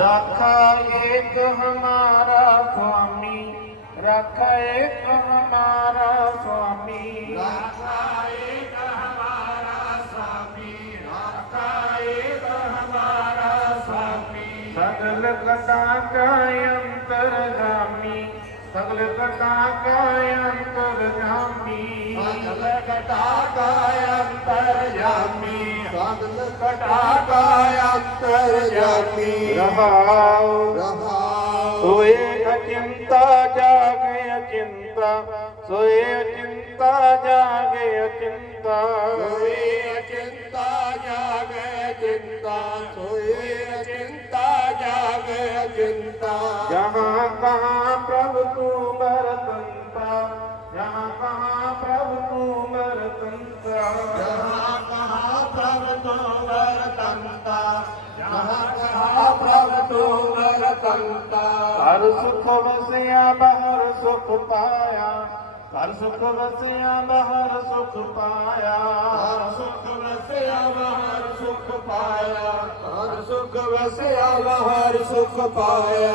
एक हमारा स्वामी रखा एक हमारा स्वामी। राखा एक हमारा स्वामी राखा एक हमारा स्वामी। सगल कथा काय अंतरगामी सगल कथा काय अंतरगामी। सगल घटा काय अंतर्यामी ਸਾਧਨ ਕਟਾਤਾ ਅੰਤਰ ਜਾਮੀ। ਰਹਾਉ ਸੋਏ ਅਚਿੰਤਾ ਜਾਗੇ ਅਚਿੰਤਾ। ਸੋਏ ਅਚਿੰਤਾ ਜਾਗੇ ਅਚਿੰਤਾ। ਸੋਏ ਅਚਿੰਤਾ ਜਾਗੇ ਅਚਿੰਤਾ। ਸੋਏ ਅਚਿੰਤਾ ਜਾਗੇ ਅਚਿੰਤਾ। ਜਹਾਂ ਕਹਾਂ ਪ੍ਰਭ ਤੂੰ ਹਰ ਸੁਖ ਵਸਿਆ ਬਹਰ ਸੁਖ ਪਾਇਆ ਹਰ ਸੁਖ ਵਸਿਆ ਬਹਰ ਸੁਖ ਪਾਇਆ ਹਰ ਸੁਖ ਵਸਿਆ ਬਹਰ ਸੁਖ ਪਾਇਆ ਹਰ ਸੁਖ ਵਸਿਆ ਬਹਰ ਸੁਖ ਪਾਇਆ